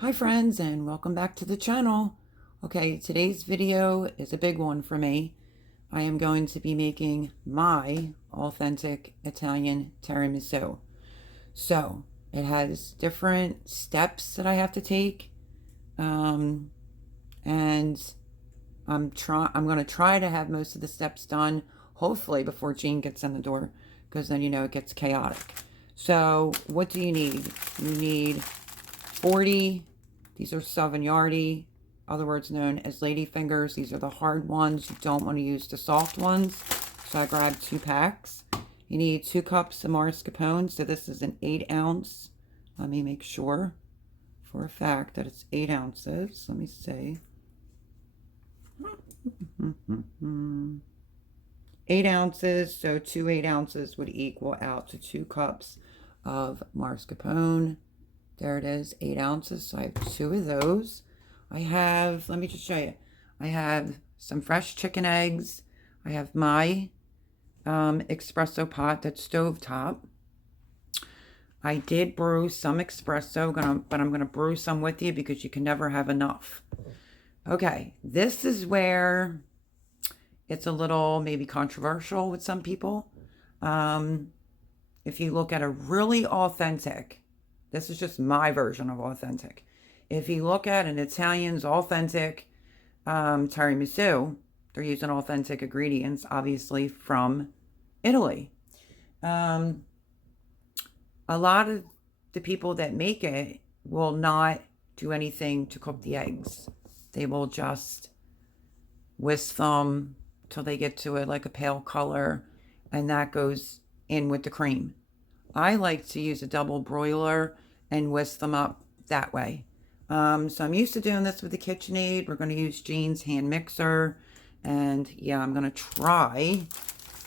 Hi friends, and welcome back to the channel. Okay, today's video is a big one for me. I am going to be making my authentic Italian tiramisu. So it has different steps that I have to take, and I'm going to try to have most of the steps done, hopefully before Jean gets in the door, because then it gets chaotic. So what do you need? You need 40. These are Savognardi, other words known as ladyfingers. These are the hard ones. You don't want to use the soft ones. So I grabbed 2 packs. You need 2 cups of mascarpone. So this is an 8-ounce. Let me make sure for a fact that it's 8 ounces. Let me see. 8 ounces. So 2 8-ounces would equal out to 2 cups of mascarpone. There it is, 8 ounces. So I have 2 of those. I have, let me just show you. I have some fresh chicken eggs. I have my espresso pot that's stovetop. I did brew some espresso, but I'm going to brew some with you because you can never have enough. Okay, this is where it's a little maybe controversial with some people. If you look at a really authentic, this is just my version of authentic. If you look at an Italian's authentic tiramisu, they're using authentic ingredients, obviously from Italy. A lot of the people that make it will not do anything to cook the eggs. They will just whisk them till they get to it like a pale color, and that goes in with the cream. I like to use a double broiler and whisk them up that way. So I'm used to doing this with the KitchenAid. We're going to use Jean's hand mixer. And yeah, I'm going to try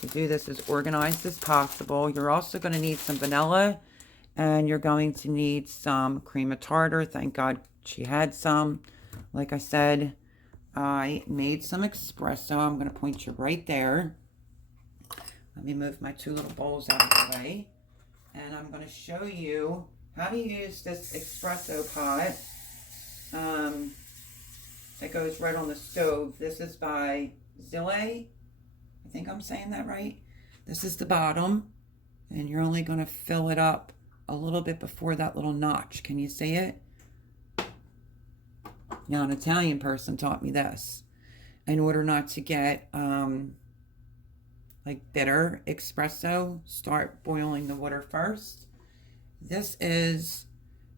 to do this as organized as possible. You're also going to need some vanilla. And you're going to need some cream of tartar. Thank God she had some. Like I said, I made some espresso. I'm going to point you right there. Let me move my 2 little bowls out of the way. And I'm going to show you how to use this espresso pot that goes right on the stove. This is by Zille. I think I'm saying that right. This is the bottom, and you're only going to fill it up a little bit before that little notch. Can you see it? Now, an Italian person taught me this. In order not to get like bitter espresso, start boiling the water first. This is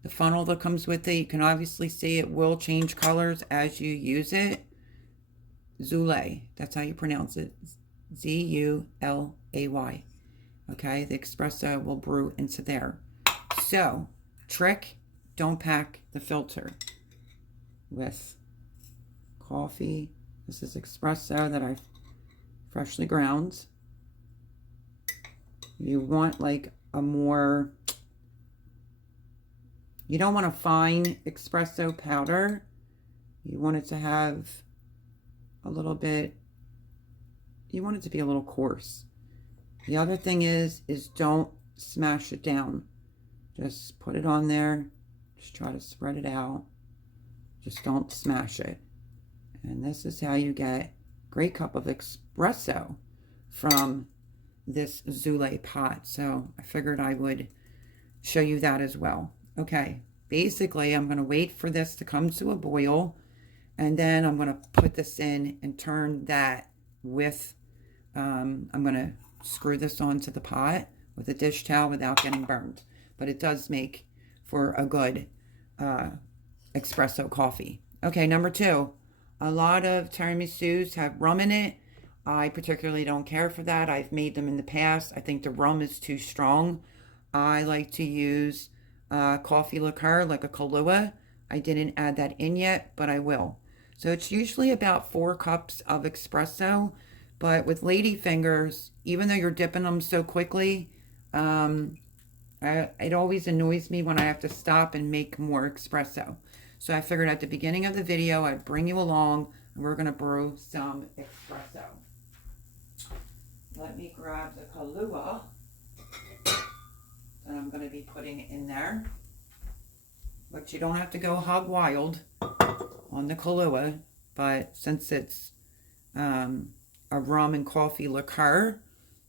the funnel that comes with it. You can obviously see it will change colors as you use it. Zulay, that's how you pronounce it. Z-U-L-A-Y. Okay, the espresso will brew into there. So, trick, don't pack the filter with coffee. This is espresso that I've freshly ground. You want like a more, you don't want a fine espresso powder. You want it to have a little bit, you want it to be a little coarse. The other thing is don't smash it down. Just put it on there. Just try to spread it out. Just don't smash it. And this is how you get a great cup of espresso from this Zulay pot. So I figured I would show you that as well. Okay, basically I'm going to wait for this to come to a boil, and then I'm going to put this in and turn that with, I'm going to screw this onto the pot with a dish towel without getting burned. But it does make for a good espresso coffee. Okay, number 2. A lot of tiramisus have rum in it. I particularly don't care for that. I've made them in the past. I think the rum is too strong. I like to use coffee liqueur, like a Kahlua. I didn't add that in yet, but I will. So it's usually about 4 cups of espresso. But with ladyfingers, even though you're dipping them so quickly, it always annoys me when I have to stop and make more espresso. So I figured at the beginning of the video, I'd bring you along, and we're going to brew some espresso. Let me grab the Kahlua that I'm going to be putting in there. but you don't have to go hog wild on the Kahlua. But since it's a rum and coffee liqueur,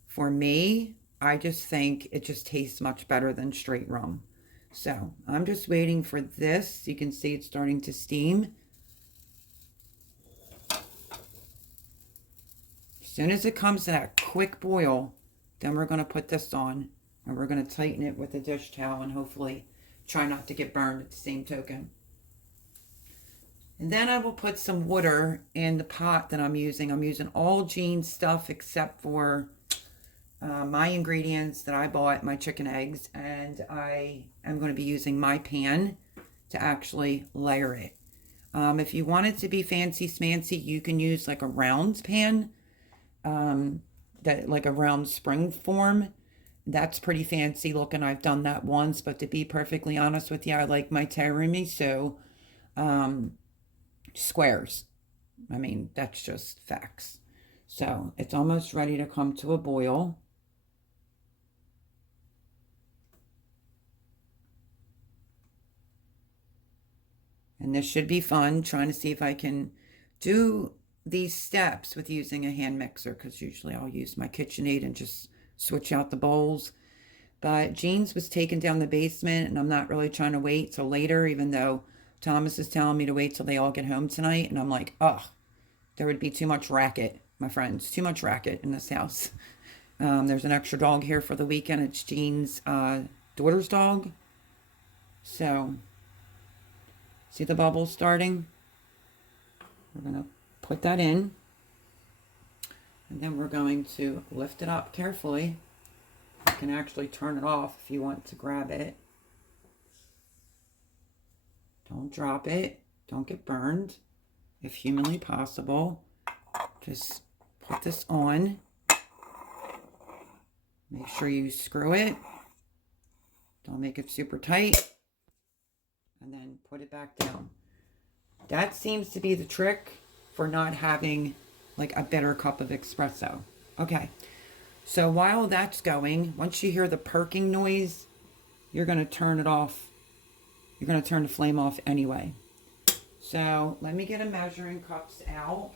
for me, I just think it just tastes much better than straight rum. So I'm just waiting for this. You can see it's starting to steam. As soon as it comes to that quick boil, then we're going to put this on and we're going to tighten it with a dish towel and hopefully try not to get burned at the same token. And then I will put some water in the pot that I'm using. I'm using all Jean's stuff except for my ingredients that I bought, my chicken eggs, and I am going to be using my pan to actually layer it. If you want it to be fancy smancy, you can use like a round pan, that like a round spring form. That's pretty fancy looking. I've done that once, but to be perfectly honest with you, I like my tiramisu squares. I mean, that's just facts. So it's almost ready to come to a boil. And this should be fun, trying to see if I can do these steps with using a hand mixer, because usually I'll use my KitchenAid and just switch out the bowls. But Jean's was taken down the basement, and I'm not really trying to wait till later, even though Thomas is telling me to wait till they all get home tonight. And I'm like, oh, there would be too much racket, my friends, too much racket in this house. There's an extra dog here for the weekend. It's Jean's daughter's dog. So, see the bubbles starting? We're going to put that in. And then we're going to lift it up carefully. You can actually turn it off if you want to grab it. Don't drop it. Don't get burned. If humanly possible, just put this on. Make sure you screw it. Don't make it super tight. And then put it back down. That seems to be the trick for not having like a bitter cup of espresso. Okay, so while that's going, once you hear the perking noise, you're going to turn it off. You're going to turn the flame off anyway. So let me get a measuring cups out,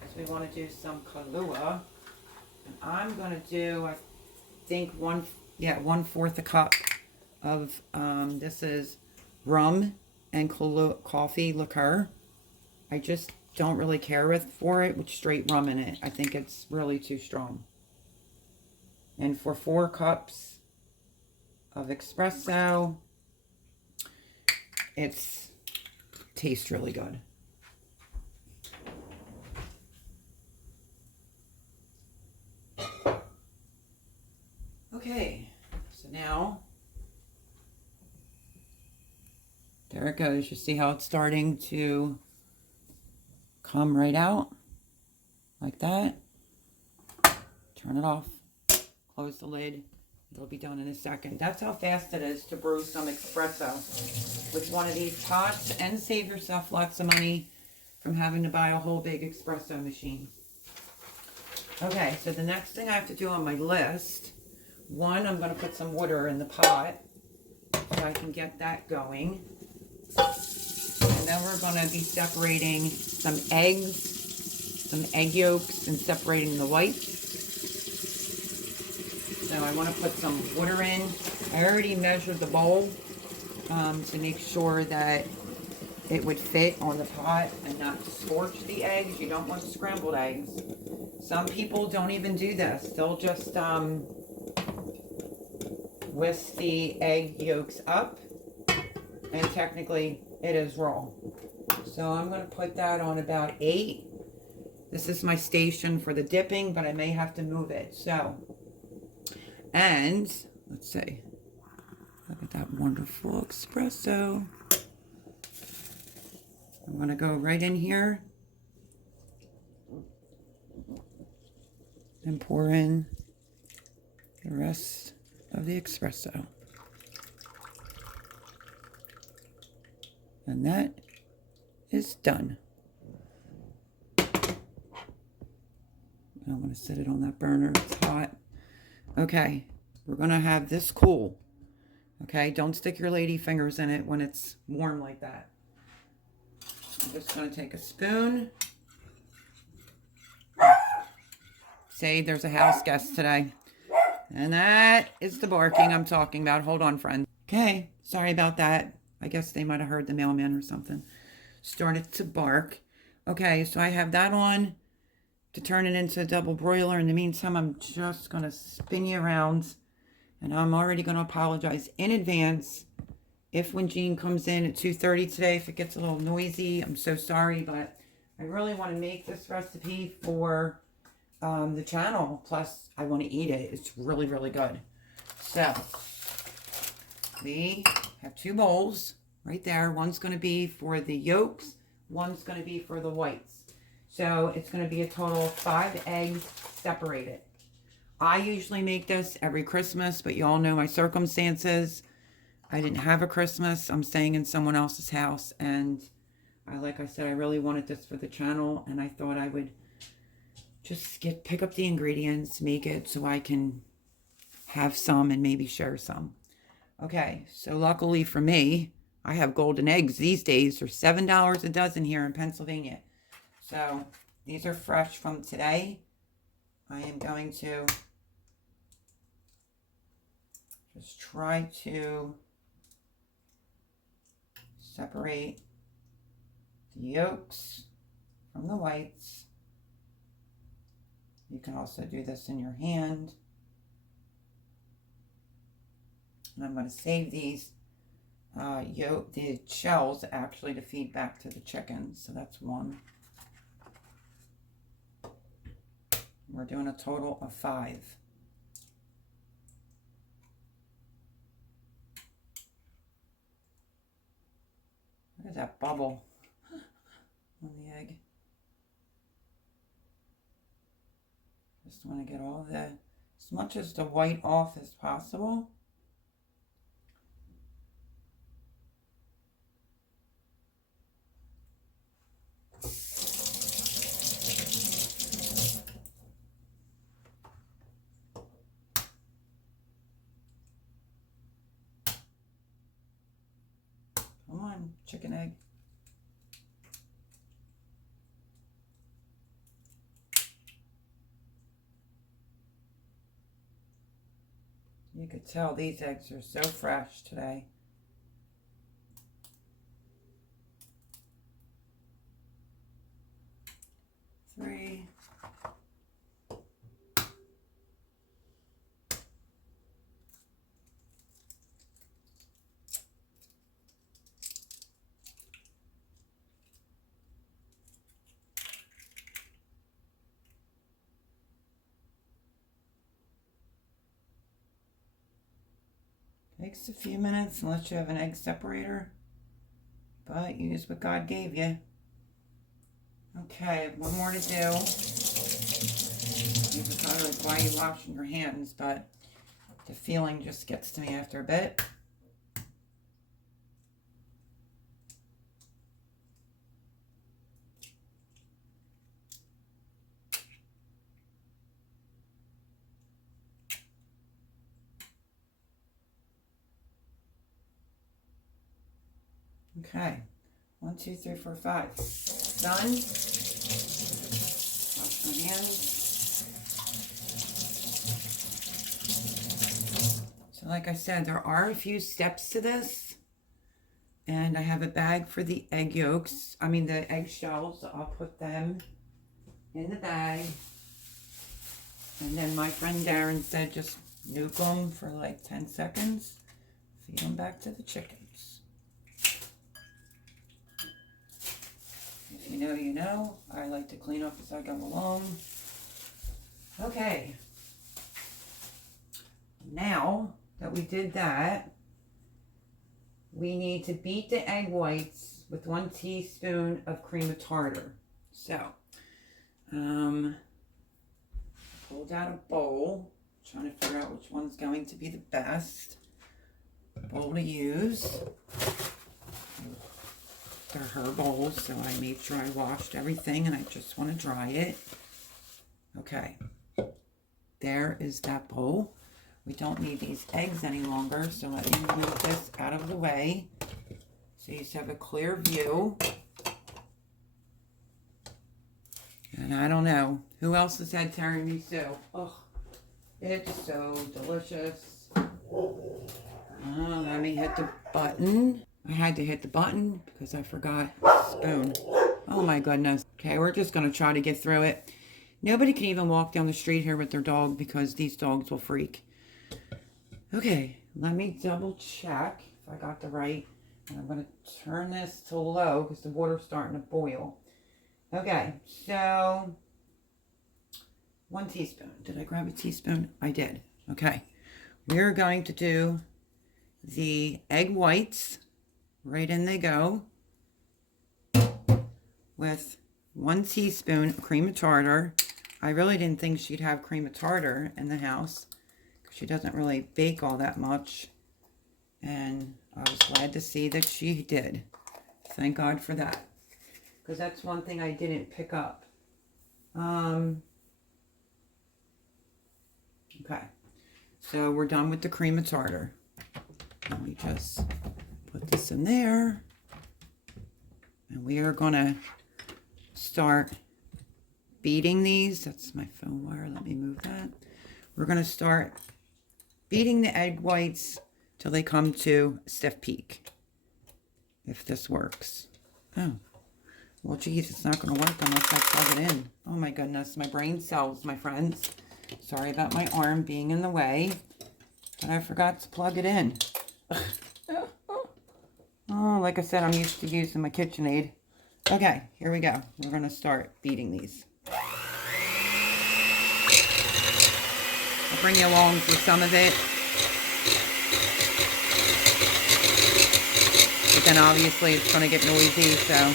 because we want to do some Kahlua. And I'm going to do, I think, 1/4 a cup of, this is rum and Kahlua coffee liqueur. I just don't really care for it with straight rum in it. I think it's really too strong. And for 4 cups of espresso, it tastes really good. Okay, so now there it goes. You see how it's starting to come right out like that. Turn it off. Close the lid. It'll be done in a second. That's how fast it is to brew some espresso with one of these pots, and save yourself lots of money from having to buy a whole big espresso machine. Okay, so the next thing I have to do on my list, one, I'm going to put some water in the pot so I can get that going. And then we're going to be separating some eggs, some egg yolks, and separating the whites. So I want to put some water in. I already measured the bowl to make sure that it would fit on the pot and not scorch the eggs. You don't want scrambled eggs. Some people don't even do this. They'll just whisk the egg yolks up, and technically it is raw. So I'm going to put that on about 8. This is my station for the dipping, but I may have to move it. So, and let's see. Look at that wonderful espresso. I'm going to go right in here and pour in the rest of the espresso. And that is done. I'm going to set it on that burner. It's hot. Okay, we're going to have this cool. Okay, don't stick your lady fingers in it when it's warm like that. I'm just going to take a spoon. Say there's a house guest today. And that is the barking I'm talking about. Hold on, friend. Okay, sorry about that. I guess they might have heard the mailman or something. Started to bark. Okay, so I have that on to turn it into a double broiler. In the meantime, I'm just going to spin you around. And I'm already going to apologize in advance if when Jean comes in at 2:30 today, if it gets a little noisy. I'm so sorry, but I really want to make this recipe for the channel. Plus, I want to eat it. It's really, really good. So, we have 2 bowls right there. One's going to be for the yolks. One's going to be for the whites. So, it's going to be a total of 5 eggs separated. I usually make this every Christmas, but you all know my circumstances. I didn't have a Christmas. I'm staying in someone else's house. And like I said, I really wanted this for the channel. And I thought I would just pick up the ingredients, make it so I can have some and maybe share some. Okay, so luckily for me, I have golden eggs these days. They're $7 a dozen here in Pennsylvania. So these are fresh from today. I am going to just try to separate the yolks from the whites. You can also do this in your hand. And I'm going to save these the shells actually to feed back to the chickens. So that's 1. We're doing a total of 5. Look at that bubble on the egg. Just want to get all the, as much as the white off as possible. Come on, chicken egg. You could tell these eggs are so fresh today. Three. Takes a few minutes unless you have an egg separator, but use what God gave you. Okay, one more to do. You can probably like, why are you washing your hands, but the feeling just gets to me after a bit. Okay, 1, 2, 3, 4, 5. Done. Wash my hands. So like I said, there are a few steps to this. And I have a bag for the egg yolks. I mean the egg shells. So I'll put them in the bag. And then my friend Darren said just nuke them for like 10 seconds. Feed them back to the chickens. If you know, you know. I like to clean up as I go along. Okay. Now that we did that, we need to beat the egg whites with 1 teaspoon of cream of tartar. So, pulled out a bowl, trying to figure out which one's going to be the best bowl to use. They're her bowls, so I made sure I washed everything and I just want to dry it. Okay, there is that bowl. We don't need these eggs any longer, so let me move this out of the way so you just have a clear view. And I don't know, who else has had tiramisu? Oh, it's so delicious. Let me hit the button. I had to hit the button because I forgot the spoon. Oh my goodness. Okay, we're just going to try to get through it. Nobody can even walk down the street here with their dog because these dogs will freak. Okay, let me double check if I got the right. And I'm going to turn this to low because the water's starting to boil. Okay, so 1 teaspoon. Did I grab a teaspoon? I did. Okay, we're going to do the egg whites. Right in they go. With 1 teaspoon of cream of tartar. I really didn't think she'd have cream of tartar in the house. She doesn't really bake all that much. And I was glad to see that she did. Thank God for that. Because that's one thing I didn't pick up. Okay. So we're done with the cream of tartar. Let me just put this in there. And we are going to start beating these. That's my phone wire. Let me move that. We're going to start beating the egg whites till they come to a stiff peak. If this works. Oh. Well, geez, it's not going to work unless I plug it in. Oh my goodness. My brain cells, my friends. Sorry about my arm being in the way. But I forgot to plug it in. Oh, like I said, I'm used to using my KitchenAid. Okay, here we go. We're going to start beating these. I'll bring you along for some of it. But then obviously it's going to get noisy, so...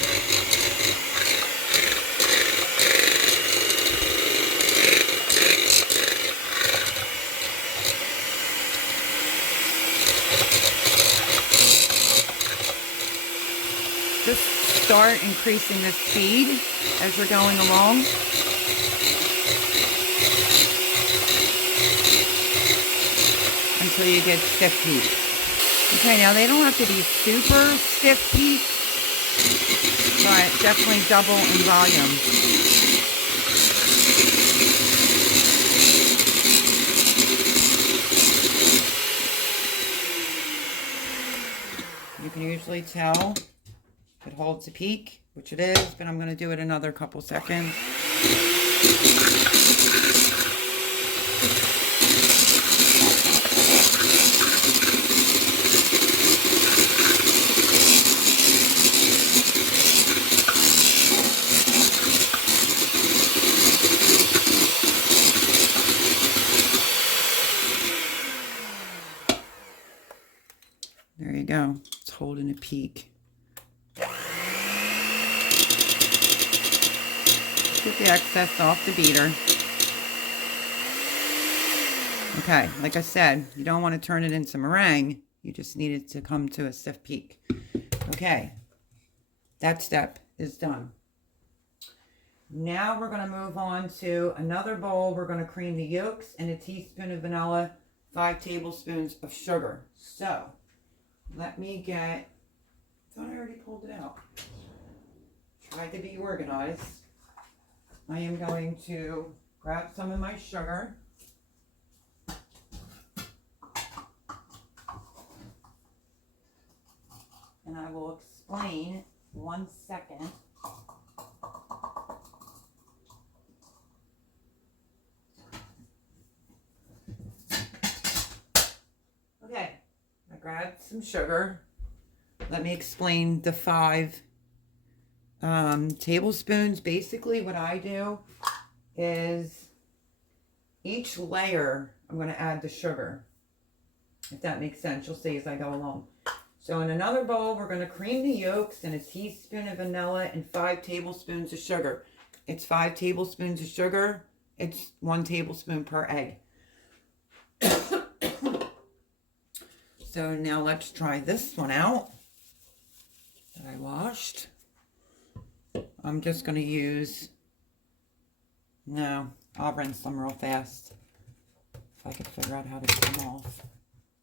Just start increasing the speed as you're going along. Until you get stiff peaks. Okay, now they don't have to be super stiff peaks, but definitely double in volume. You can usually tell it holds a peak, which it is, but I'm going to do it another couple seconds. There you go. It's holding a peak. Get the excess off the beater. Okay, like I said, you don't want to turn it into meringue. You just need it to come to a stiff peak. Okay, that step is done. Now we're going to move on to another bowl. We're going to cream the yolks and a teaspoon of vanilla, 5 tablespoons of sugar. So, let me get, I thought I already pulled it out. Tried to be organized. I am going to grab some of my sugar. And I will explain 1 second. Okay, I grabbed some sugar. Let me explain the 5 tablespoons. Basically what I do is each layer I'm going to add the sugar, if that makes sense. You'll see as I go along. So in another bowl we're going to cream the yolks and a teaspoon of vanilla and 5 tablespoons of sugar. It's 5 tablespoons of sugar. It's 1 tablespoon per egg. So now let's try this one out that I washed. I'm just going to use, no, I'll rinse them real fast. I could figure out how to get them off.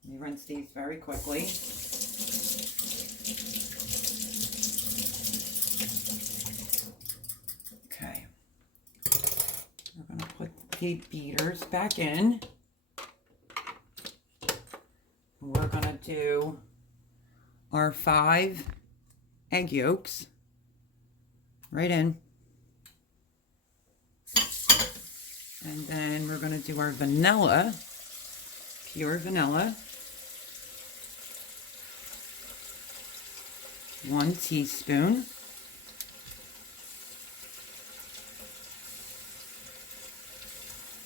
Let me rinse these very quickly. Okay. We're going to put the beaters back in. We're going to do our 5 egg yolks right in. And then we're going to do our vanilla, pure vanilla. 1 teaspoon.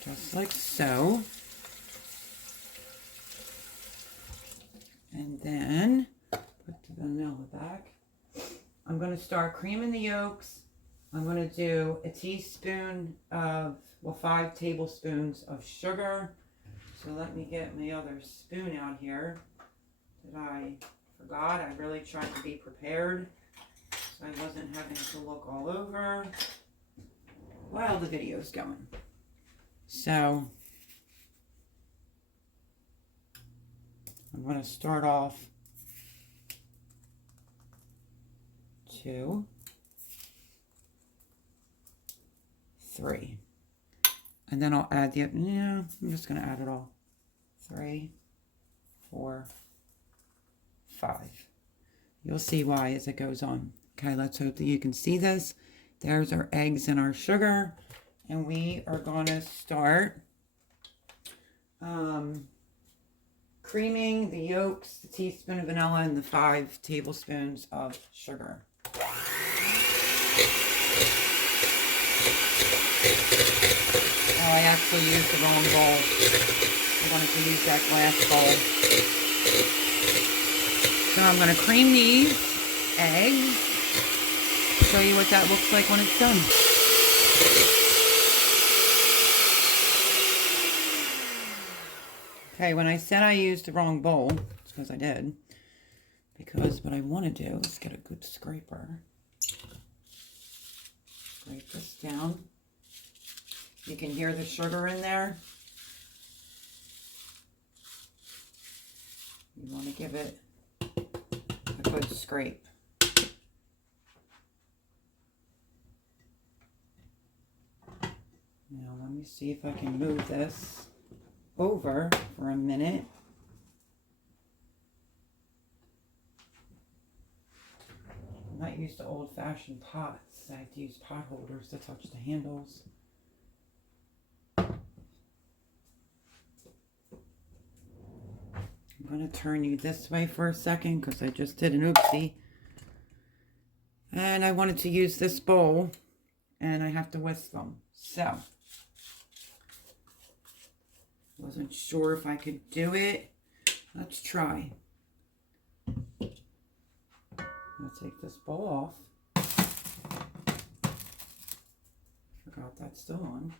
Just like so. And then put the vanilla back. I'm going to start creaming the yolks. I'm going to do a teaspoon of, well, 5 tablespoons of sugar. So let me get my other spoon out here that I forgot. I really tried to be prepared so I wasn't having to look all over while the video's going. So I'm going to start off 2, 3. And then I'll add the, I'm just going to add it all. 3, 4, 5. You'll see why as it goes on. Okay, let's hope that you can see this. There's our eggs and our sugar. And we are going to start creaming the yolks, the teaspoon of vanilla, and the 5 tablespoons of sugar. Oh, I actually used the wrong bowl. I wanted to use that glass bowl. So I'm going to cream these eggs. Show you what that looks like when it's done. Okay, when I said I used the wrong bowl, it's because I did. Because what I want to do is get a good scraper. Scrape this down. You can hear the sugar in there. You want to give it a good scrape. Now let me see if I can move this over for a minute. I'm not used to old-fashioned pots. I have to use pot holders to touch the handles. I'm going to turn you this way for a second because I just did an oopsie. And I wanted to use this bowl and I have to whisk them. So, wasn't sure if I could do it. Let's try. I'm going to take this bowl off. Forgot that's still on.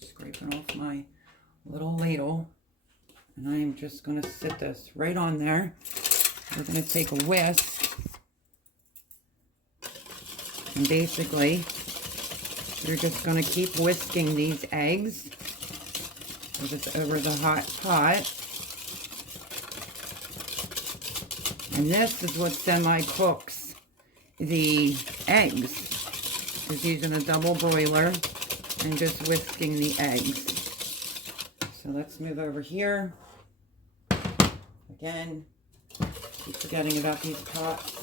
Scraping off my little ladle. And I am just going to sit this right on there. We're going to take a whisk. And basically, you're just going to keep whisking these eggs just over the hot pot. And this is what semi-cooks the eggs. Just using a double broiler and just whisking the eggs. So let's move over here. Again, keep forgetting about these pots.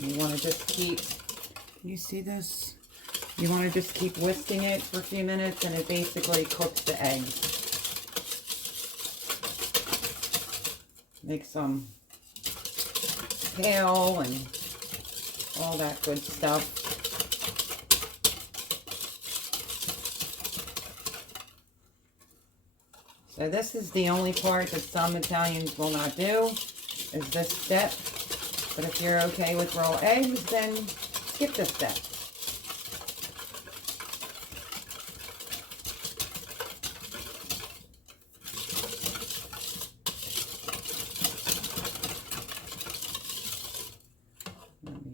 You want to just keep, can you see this? You want to just keep whisking it for a few minutes and it basically cooks the eggs. Make some kale and all that good stuff. So this is the only part that some Italians will not do, is this step. But if you're okay with raw eggs, then skip this step. Let me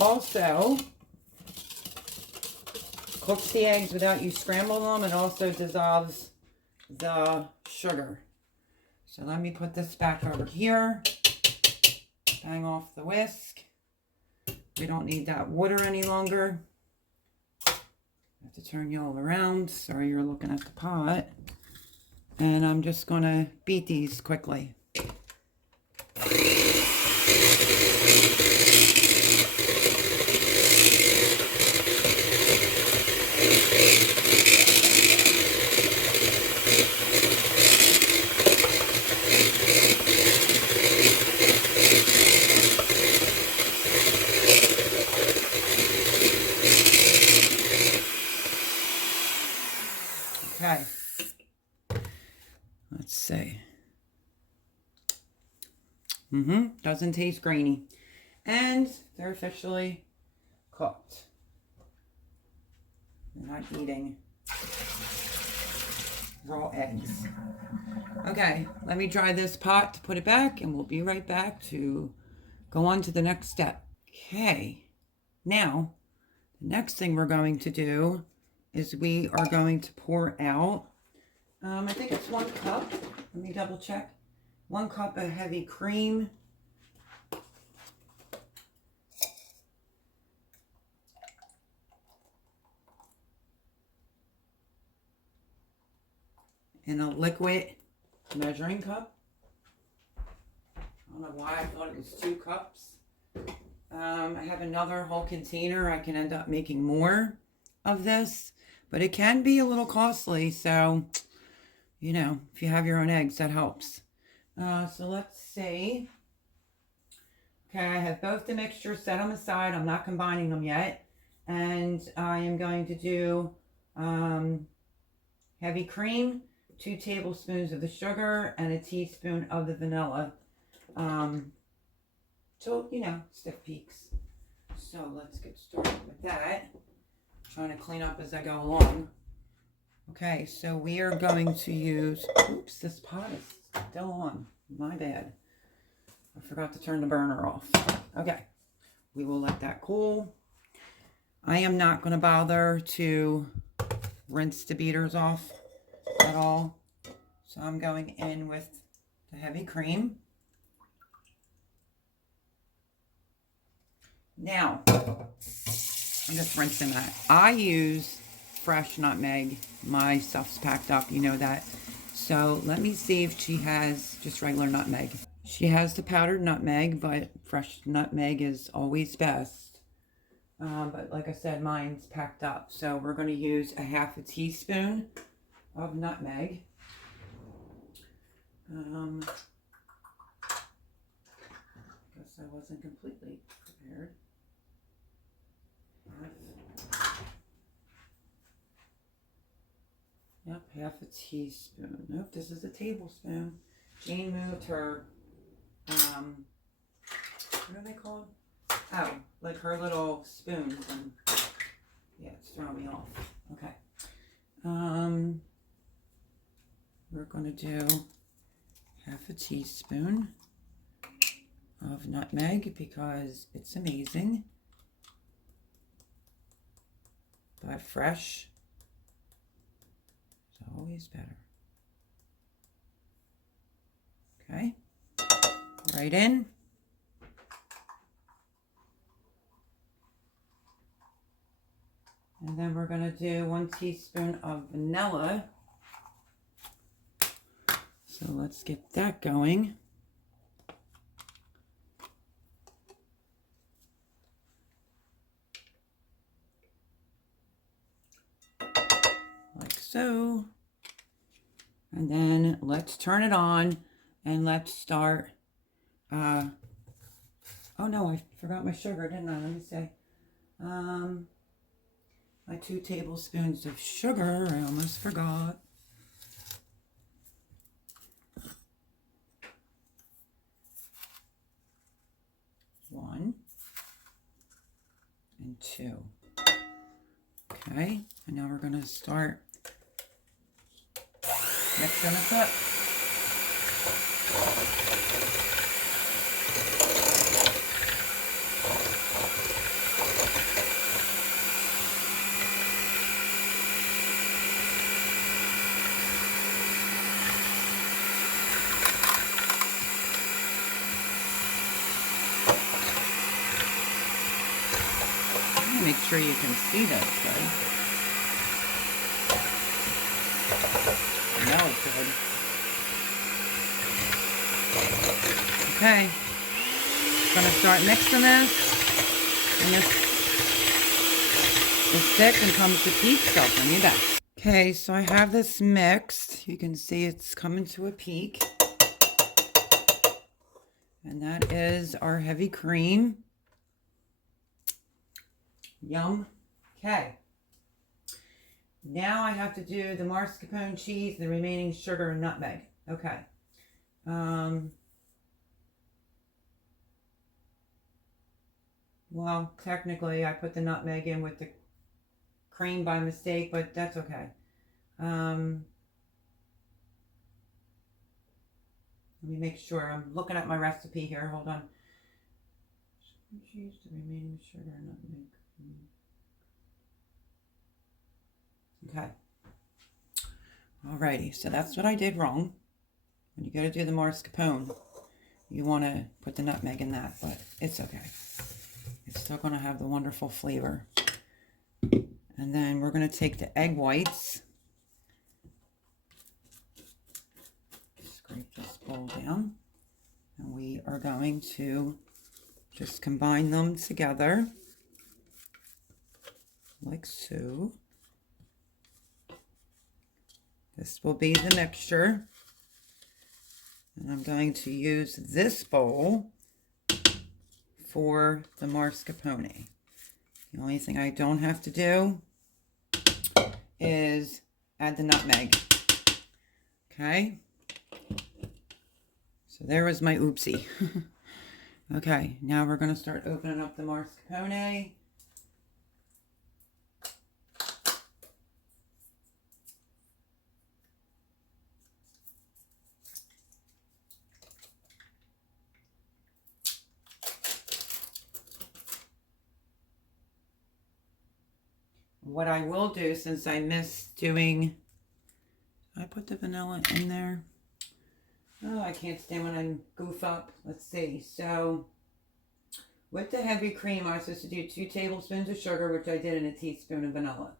also cooks the eggs without you scrambling them, and also dissolves the sugar. So let me put this back over here. Bang off the whisk. We don't need that water any longer. I have to turn you all around. Sorry, you're looking at the pot. And I'm just going to beat these quickly. Okay, let's see. Doesn't taste grainy. And they're officially cooked. They're not eating raw eggs. Okay, let me dry this pot to put it back, and we'll be right back to go on to the next step. Okay, now the next thing we're going to do is we are going to pour out, I think it's 1 cup. Let me double check. 1 cup of heavy cream. In a liquid measuring cup. I don't know why I thought it was 2 cups. I have another whole container. I can end up making more of this, but it can be a little costly. So, you know, if you have your own eggs, that helps. So let's see. Okay, I have both the mixtures set on the side. I'm not combining them yet. And I am going to do heavy cream, 2 tablespoons of the sugar, and a teaspoon of the vanilla. So, you know, stiff peaks. So let's get started with that. Trying to clean up as I go along. Okay, so we are going to use, oops, this pot is still on. My bad. I forgot to turn the burner off. Okay, we will let that cool. I am not going to bother to rinse the beaters off at all. So I'm going in with the heavy cream. Now, I'm just rinsing that. I use fresh nutmeg. My stuff's packed up, you know that. So let me see if she has just regular nutmeg. She has the powdered nutmeg, but fresh nutmeg is always best. But like I said, mine's packed up. So we're going to use a 1/2 teaspoon of nutmeg. I guess I wasn't completely prepared. Yep, 1/2 teaspoon. Nope, this is a tablespoon. Jane moved her, what are they called? Oh, like her little spoons, and yeah, it's throwing me off. Okay. We're going to do 1/2 teaspoon of nutmeg because it's amazing. But fresh is always better. Okay, right in. And then we're going to do 1 teaspoon of vanilla. So let's get that going. Like so. And then let's turn it on and let's start. Oh no, I forgot my sugar, didn't I? Let me say. My 2 tablespoons of sugar. I almost forgot. One and 2. Okay, and now we're going to start mixing this up. make sure you can see this, right? Now it's good. Okay. I'm going to start mixing this. And this is thick and comes to peak, so I'll bring you back. Okay, so I have this mixed. You can see it's coming to a peak. And that is our heavy cream. Yum. Okay. Now I have to do the mascarpone cheese, the remaining sugar and nutmeg. Okay. Well, technically I put the nutmeg in with the cream by mistake, but that's okay. Let me make sure. I'm looking at my recipe here. Hold on. Cheese, the remaining sugar and nutmeg. Okay. Alrighty, so that's what I did wrong. When you go to do the mascarpone, you want to put the nutmeg in that, but it's okay. It's still going to have the wonderful flavor. And then we're going to take the egg whites. Scrape this bowl down. And we are going to just combine them together. Like so. This will be the mixture. And I'm going to use this bowl for the mascarpone. The only thing I don't have to do is add the nutmeg. Okay. So there was my oopsie. Okay, now we're going to start opening up the mascarpone. What I will do, since I missed doing, I put the vanilla in there. Oh, I can't stand when I goof up. Let's see. So, with the heavy cream, I was supposed to do 2 tablespoons of sugar, which I did, and a teaspoon of vanilla.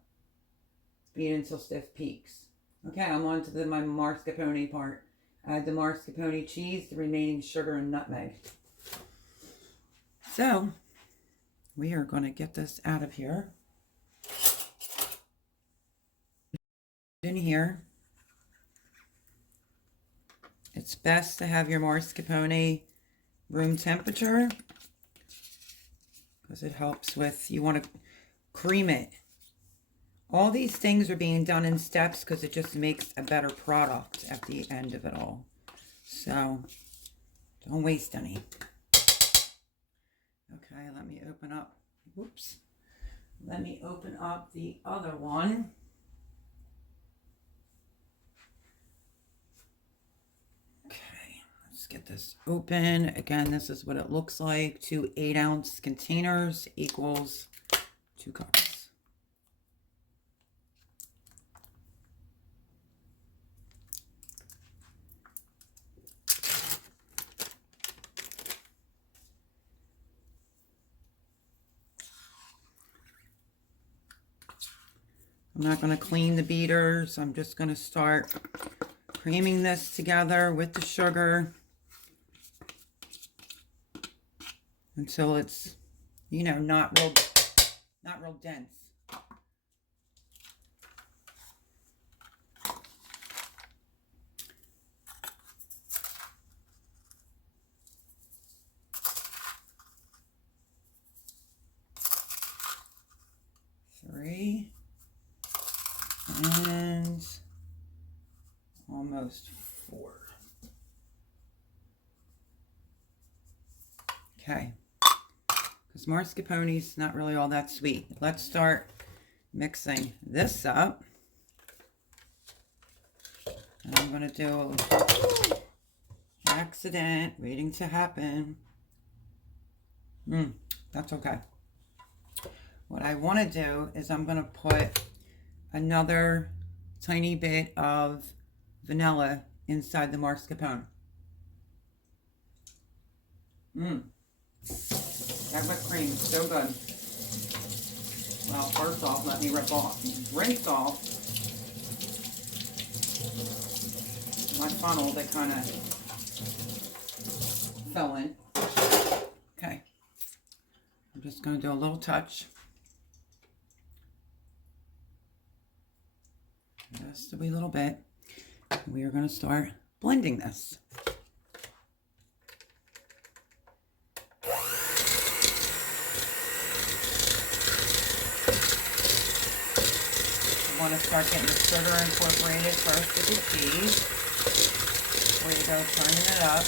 Beat until stiff peaks. Okay, I'm on to my mascarpone part. Add the mascarpone cheese, the remaining sugar, and nutmeg. So, we are going to get this out of here. In here, it's best to have your mascarpone room temperature because it helps with, you want to cream it. All these things are being done in steps because it just makes a better product at the end of it all. So don't waste any. Okay, let me open up. Whoops. Let me open up the other one. Get this open. Again, this is what it looks like. 2 8-ounce containers equals 2 cups. I'm not going to clean the beaters. I'm just going to start creaming this together with the sugar until it's, you know, not real dense. Three and almost 4. Okay. Because mascarpone's not really all that sweet. Let's start mixing this up. And I'm going to do accident waiting to happen. That's okay. What I want to do is I'm going to put another tiny bit of vanilla inside the mascarpone. That whipped cream is so good. Well, first off, let me rinse off my funnel that kind of fell in. Okay. I'm just going to do a little touch. Just a wee little bit. We are going to start blending this. You want to start getting the sugar incorporated first with the cheese before you go turning it up.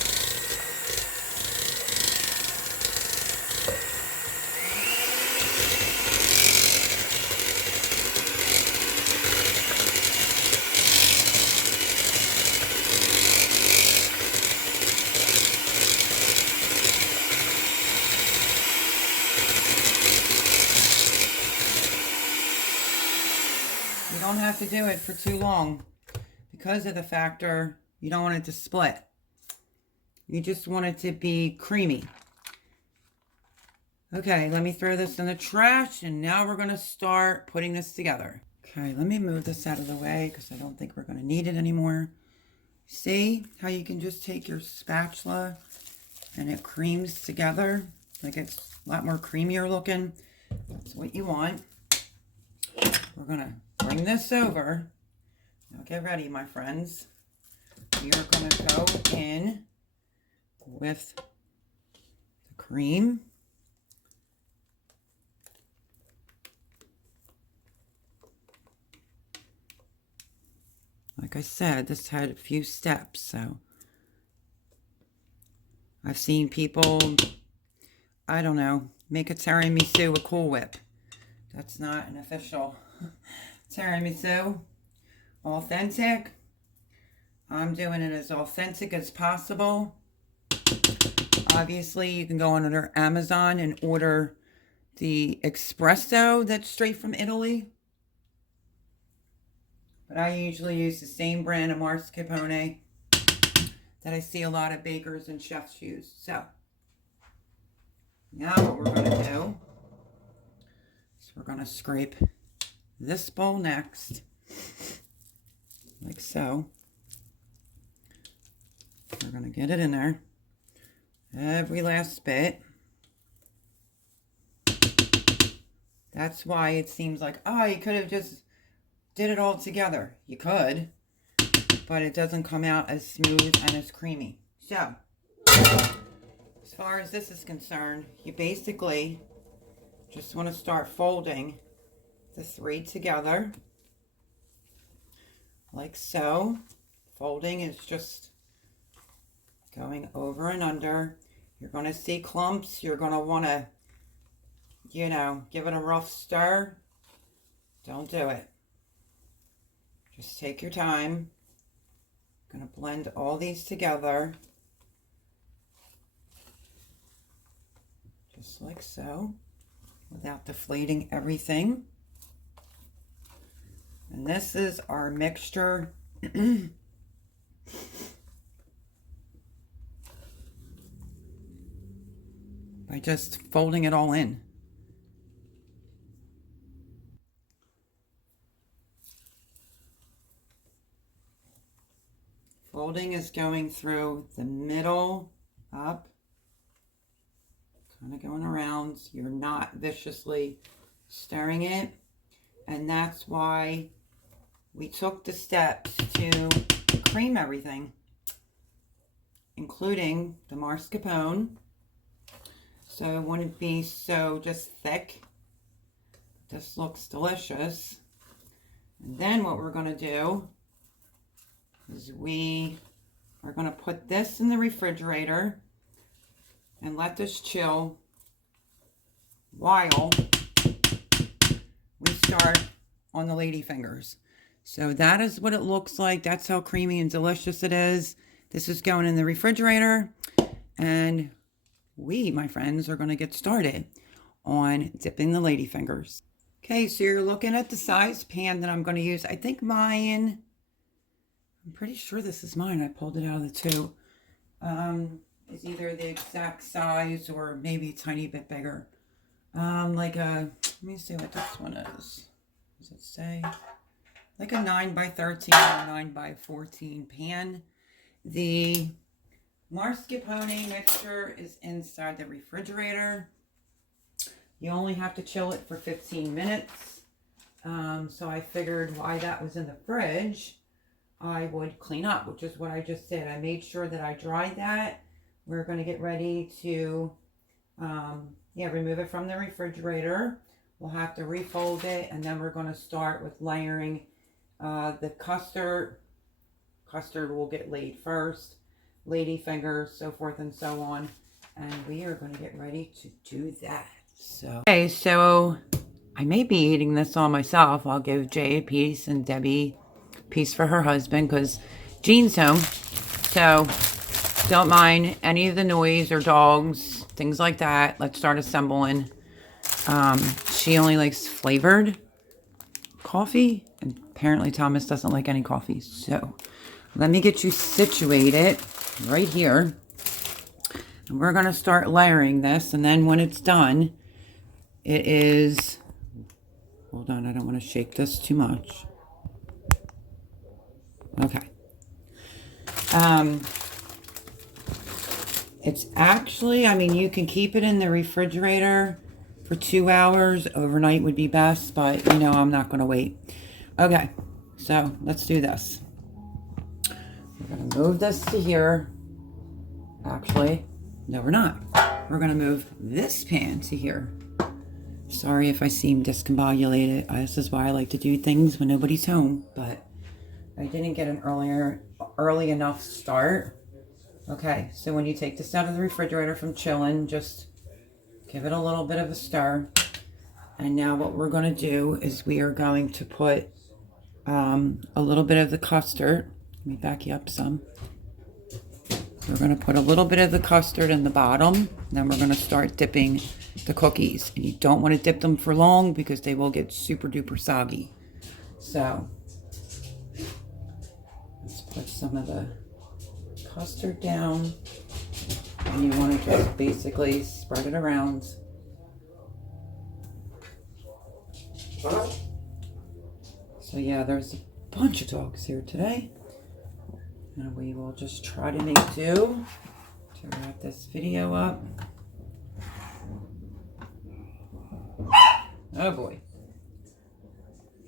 You don't have to do it for too long because of the factor you don't want it to split. You just want it to be creamy. Okay, let me throw this in the trash, and now we're going to start putting this together. Okay, let me move this out of the way because I don't think we're going to need it anymore. See how you can just take your spatula and it creams together? Like it's a lot more creamier looking. That's what you want. We're going to bring this over. Now get ready, my friends. We are going to go in with the cream. Like I said, this had a few steps, so I've seen people, I don't know, make a tiramisu with Cool Whip. That's not an official tiramisu. Authentic. I'm doing it as authentic as possible. Obviously, you can go on under Amazon and order the espresso that's straight from Italy. But I usually use the same brand of mascarpone that I see a lot of bakers and chefs use. So, now what we're going to do is we're going to scrape this bowl next, like so. We're going to get it in there, every last bit. That's why it seems like, oh, you could have just did it all together. You could, but it doesn't come out as smooth and as creamy. So, as far as this is concerned, you basically just want to start folding the three together, like so. Folding is just going over and under. You're going to see clumps. You're going to want to, give it a rough stir. Don't do it. Just take your time. I'm going to blend all these together. Just like so, without deflating everything. And this is our mixture. By just folding it all in. Folding is going through the middle, up, kind of going around. You're not viciously stirring it. And that's why we took the steps to cream everything, including the mascarpone. So it wouldn't be so just thick. This looks delicious. And then what we're going to do is we are going to put this in the refrigerator and let this chill while we start on the ladyfingers. So that is what it looks like. That's how creamy and delicious it is. This is going in the refrigerator, and we, my friends, are going to get started on dipping the ladyfingers. Okay, so you're looking at the size pan that I'm going to use. I think mine, I'm pretty sure this is mine. I pulled it out of the tube. It's either the exact size or maybe a tiny bit bigger. Like a, let me see what this one is. Does it say? Like a 9 by 13 or 9 by 14 pan. The mascarpone mixture is inside the refrigerator. You only have to chill it for 15 minutes. So I figured why that was in the fridge, I would clean up, which is what I just did. I made sure that I dried that. We're going to get ready to, remove it from the refrigerator. We'll have to refold it, and then we're going to start with layering the custard. Custard will get laid first, lady fingers, so forth and so on. And we are going to get ready to do that. Okay, so I may be eating this all myself. I'll give Jay a piece and Debbie a piece for her husband because Jean's home. So don't mind any of the noise or dogs, things like that. Let's start assembling. She only likes flavored coffee, and apparently Thomas doesn't like any coffee. So let me get you situated right here. And we're going to start layering this, and then when it's done, it is, hold on, I don't want to shake this too much. Okay. It's actually, I mean, you can keep it in the refrigerator for 2 hours. Overnight would be best, but you know, I'm not going to wait. Okay, so let's do this. We're going to move this to here. Actually, no, we're not. We're going to move this pan to here. Sorry if I seem discombobulated. This is why I like to do things when nobody's home, but I didn't get an early enough start. Okay, so when you take this out of the refrigerator from chilling, just give it a little bit of a stir. And now what we're going to do is we are going to put a little bit of the custard. Let me back you up some. We're going to put a little bit of the custard in the bottom. Then we're going to start dipping the cookies. And you don't want to dip them for long because they will get super duper soggy. So let's put some of the custard down. And you want to just basically spread it around. So yeah, there's a bunch of dogs here today. And we will just try to make do to wrap this video up. Oh boy.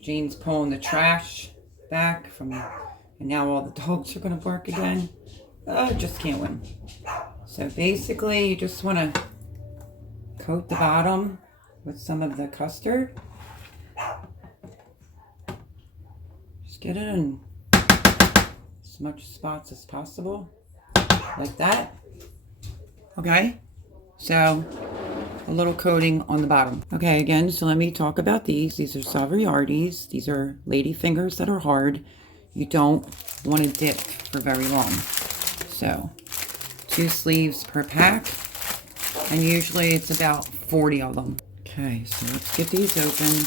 Jean's pulling the trash back from, and now all the dogs are going to bark again. Oh, just can't win. So basically, you just want to coat the bottom with some of the custard. Just get it in as much spots as possible, like that. Okay, so a little coating on the bottom. Okay, again, so let me talk about these. These are Savoyardies. These are lady fingers that are hard. You don't want to dip for very long. So 2 sleeves per pack, and usually it's about 40 of them. Okay, so let's get these open.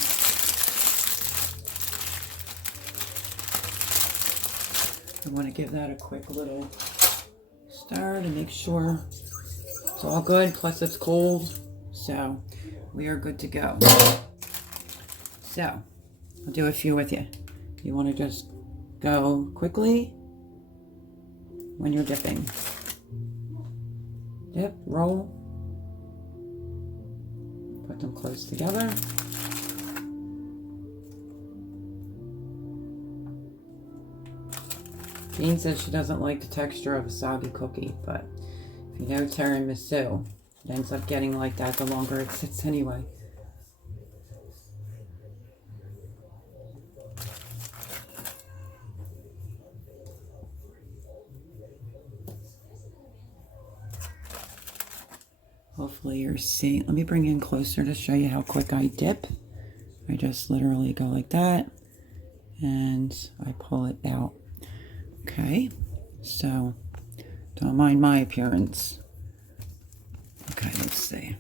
I want to give that a quick little stir to make sure it's all good, plus it's cold, so we are good to go. So I'll do a few with you. You want to just go quickly when you're dipping. Dip, roll, put them close together. Jean says she doesn't like the texture of a soggy cookie, but if you know tiramisu, it ends up getting like that the longer it sits anyway. Hopefully you're seeing, let me bring you in closer to show you how quick I dip. I just literally go like that and I pull it out. Okay, so don't mind my appearance. Okay, let's see.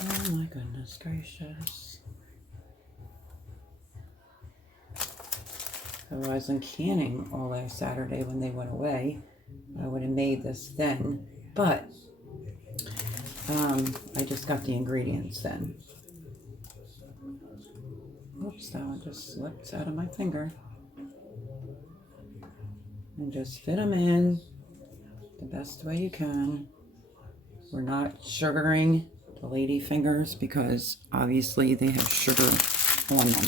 Oh my goodness gracious. I wasn't canning all last Saturday when they went away. I would have made this then. But I just got the ingredients then. Oops, that one just slipped out of my finger. And just fit them in the best way you can. We're not sugaring the lady fingers because obviously they have sugar on them.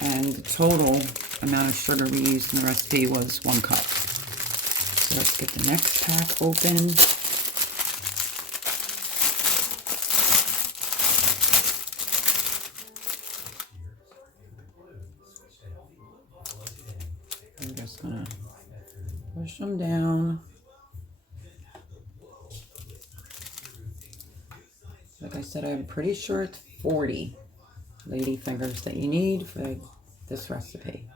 And the total amount of sugar we used in the recipe was 1 cup. So let's get the next pack open. I'm just gonna push them down. Like I said, I'm pretty sure it's 40 lady fingers that you need for this recipe.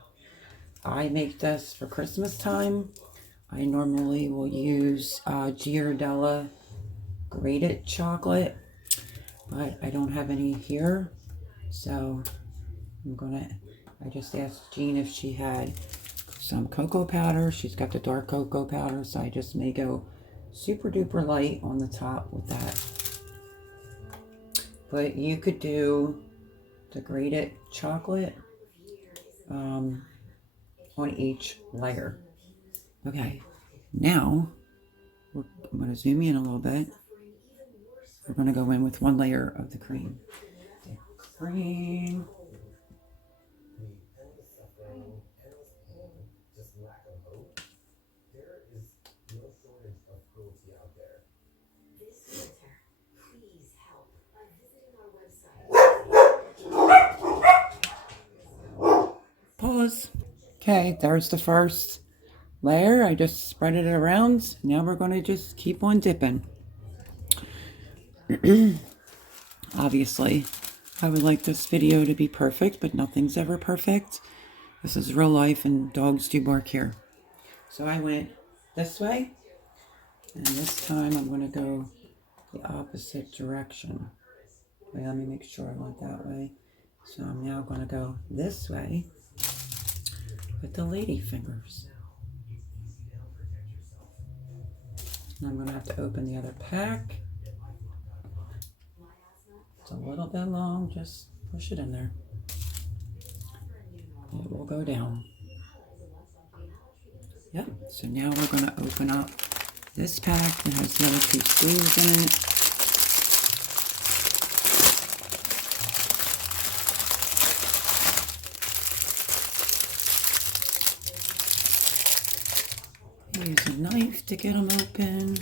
I make this for Christmas time. I normally will use Ghirardelli grated chocolate, but I don't have any here. So I just asked Jean if she had some cocoa powder. She's got the dark cocoa powder, so I just may go super duper light on the top with that. But you could do the grated chocolate on each layer. Okay, now I'm going to zoom in a little bit. We're going to go in with 1 layer of the cream. The cream. Pause. Okay, there's the first layer. I just spread it around. Now we're going to just keep on dipping. Obviously, I would like this video to be perfect, but nothing's ever perfect. This is real life and dogs do bark here. So I went this way, and this time I'm going to go the opposite direction. Wait, let me make sure I went that way. So I'm now going to go this way with the lady fingers. And I'm going to have to open the other pack. It's a little bit long, just push it in there. It will go down. Yep, so now we're going to open up this pack that has the other 2 sleeves in it. Use a knife to get them open.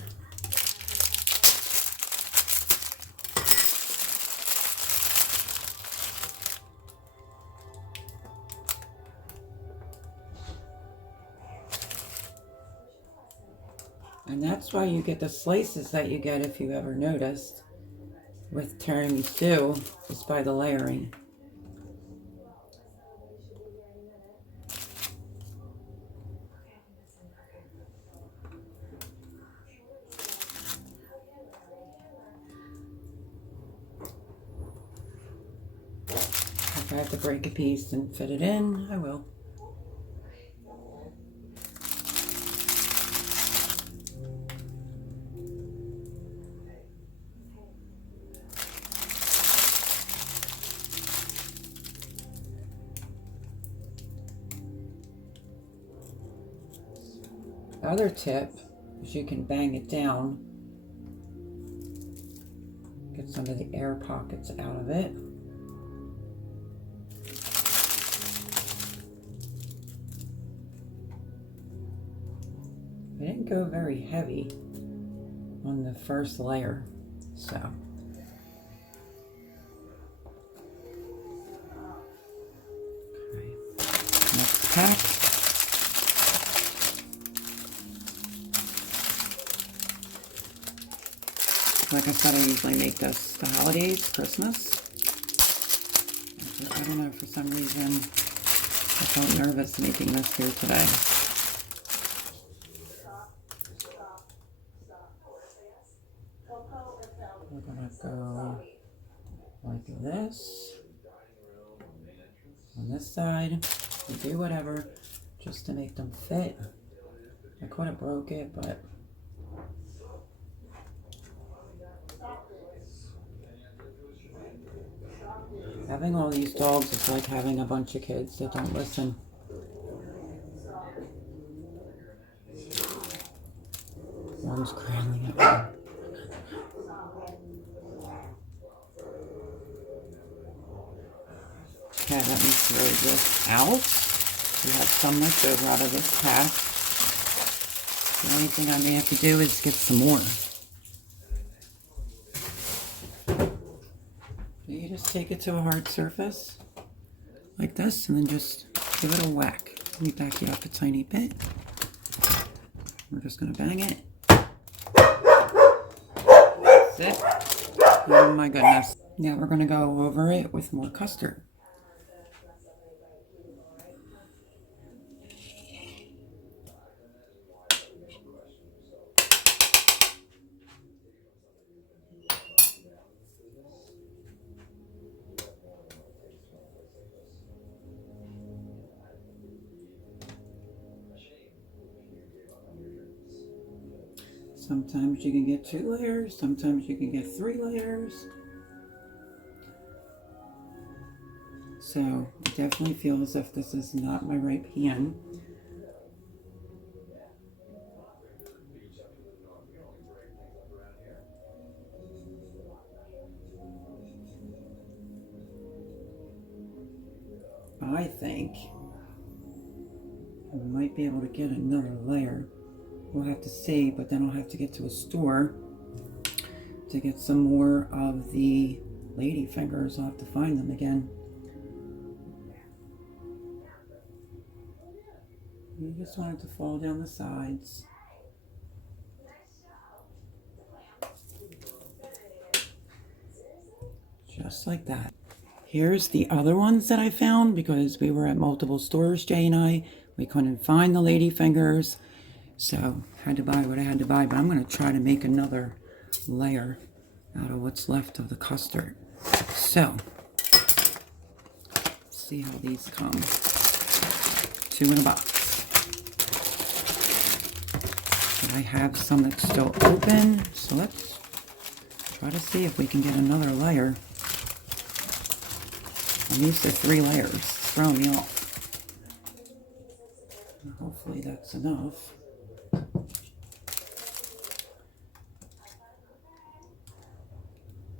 And that's why you get the slices that you get, if you ever noticed, with tiramisu, is by the layering. If I have to break a piece and fit it in, I will. Other tip is you can bang it down, get some of the air pockets out of it. I didn't go very heavy on the first layer, so. Okay. Next pack. Like I said, I usually make this the holidays, Christmas. I don't know, for some reason, I felt nervous making this here today. We're gonna go like this on this side. You do whatever just to make them fit. I could have broke it, but Having all these dogs is like having a bunch of kids that don't listen. One's cramming at one. Okay, let me throw this out. We have some left over out of this pack. The only thing I may have to do is get some more. You just take it to a hard surface like this and then just give it a whack. Let me back you up a tiny bit. We're just going to bang it. That's it. Oh my goodness. Now we're going to go over it with more custard. Sometimes you can get 2 layers, sometimes you can get 3 layers. So I definitely feel as if this is not my right pan. I think I might be able to get another layer. We'll have to see, but then I'll have to get to a store to get some more of the lady fingers. I'll have to find them again. You just want it to fall down the sides. Just like that. Here's the other ones that I found because we were at multiple stores, Jay and I. We couldn't find the lady fingers. So, had to buy what I had to buy, but I'm going to try to make another layer out of what's left of the custard. So, let's see how these come. 2 in a box. And I have some that's still open, so let's try to see if we can get another layer. I'm used to 3 layers. It's throwing me off. And hopefully that's enough.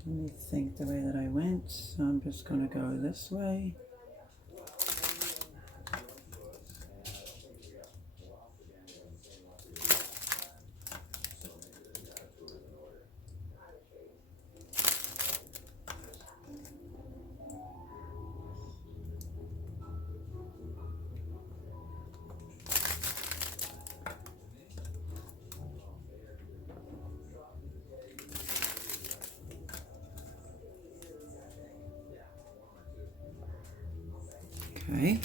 Let me think the way that I went. So I'm just going to go this way. Okay.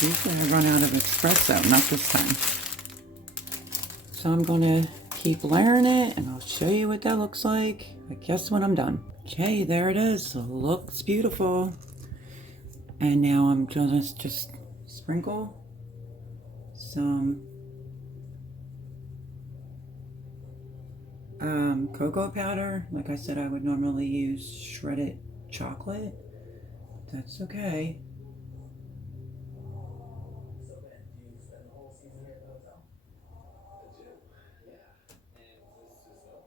Usually I run out of espresso, not this time. So I'm going to keep layering it and I'll show you what that looks like, I guess, when I'm done. Okay, there it is. It looks beautiful. And now I'm going to just sprinkle some cocoa powder. Like I said, I would normally use shredded chocolate. That's okay.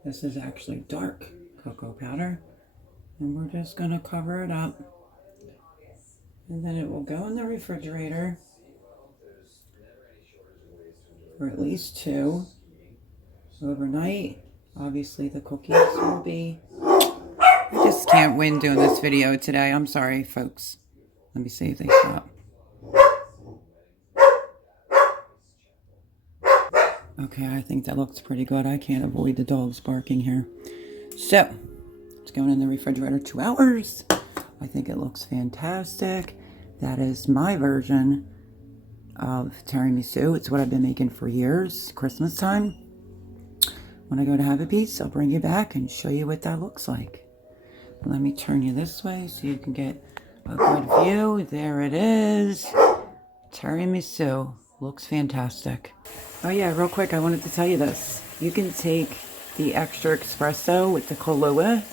This is actually dark cocoa powder. And we're just going to cover it up. And then it will go in the refrigerator for at least 2 overnight. Obviously the cookies will be... I just can't win doing this video today. I'm sorry, folks. Let me see if they stop. Okay, I think that looks pretty good. I can't avoid the dogs barking here. So, it's going in the refrigerator 2 hours. I think it looks fantastic. That is my version of tiramisu. It's what I've been making for years, Christmas time. When I go to have a piece, I'll bring you back and show you what that looks like. Let me turn you this way so you can get a good view. There it is. Tiramisu. Looks fantastic. Oh yeah, real quick, I wanted to tell you this. You can take the extra espresso with the Kahlua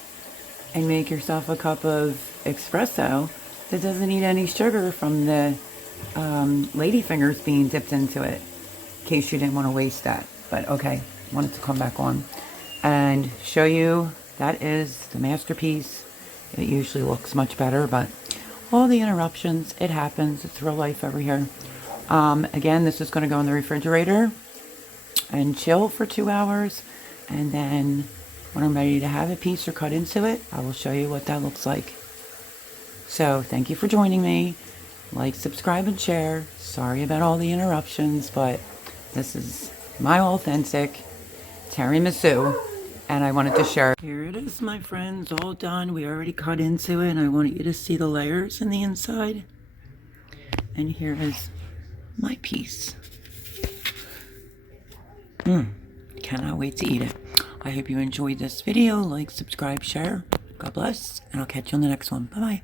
and make yourself a cup of espresso that doesn't need any sugar from the ladyfingers being dipped into it, in case you didn't want to waste that. But okay, wanted to come back on and show you that is the masterpiece. It usually looks much better, but all the interruptions, it happens. It's real life over here. Again, this is going to go in the refrigerator and chill for 2 hours, and then when I'm ready to have a piece or cut into it, I will show you what that looks like. So thank you for joining me. Like, subscribe, and share. Sorry about all the interruptions, but this is my authentic tiramisu, and I wanted to share. Here it is, my friends, all done. We already cut into it, and I wanted you to see the layers in the inside. And here is my piece. Cannot wait to eat it. I hope you enjoyed this video. Like, subscribe, share. God bless, and I'll catch you on the next one. Bye-bye.